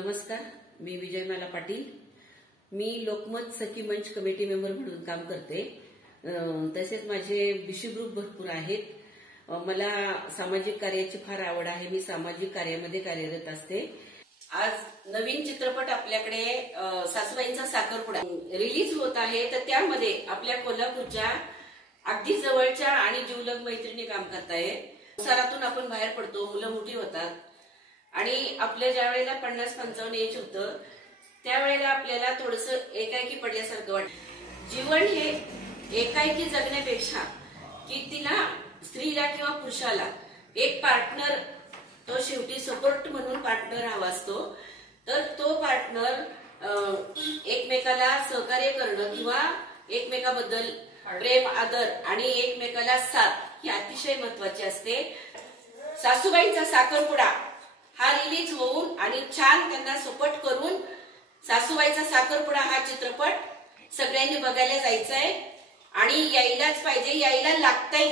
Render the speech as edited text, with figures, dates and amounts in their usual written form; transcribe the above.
नमस्कार, मी विजयमाला पाटील। मी लोकमत सखी मंच committee member म्हणून काम करते। तसेच माझे बीसी ग्रुप भरपूर आहेत। मला सामाजिक कार्याची फार आवड आहे। मी सामाजिक कार्यामध्ये कार्यरत असते। आज नवीन चित्रपट आपल्याकडे सासूबाईंचा साखरपुडा रिलीज होत आहे। तर त्यामध्ये आपल्या कोल्हापूरच्या अगदी जवळच्या आणि जीवलग मैत्रिणी काम करताय। संसारातून आपण बाहेर पडतो, मुलं मोठी होतात आणि आपल्या ज्या वेळेला 50-55 एज होतं त्यावेळेला आपल्याला थोडंसं एकाकी पडल्यासारखं वाटतं। जीवन हे एकाकी जगण्यापेक्षा कितीला स्त्रीला किंवा पुरुषाला एक पार्टनर, तो शेवटी सपोर्ट म्हणून पार्टनर हवा असतो। तर तो पार्टनर एकमेकाला सहकार्य करणं किंवा एकमेकाबद्दल प्रेम, आदर आणि एकमेकाला साथ ही अतिशय महत्त्वाची असते। सासूबाईंचा साखरपुडा हा रिलीज होऊन आणि छान त्यांना सपोर्ट करून सासूबाईचा साखरपुडा हा चित्रपट सगळ्यांनी बघायला जायचंय आणि यायलाच पाहिजे, यायला लागतंय।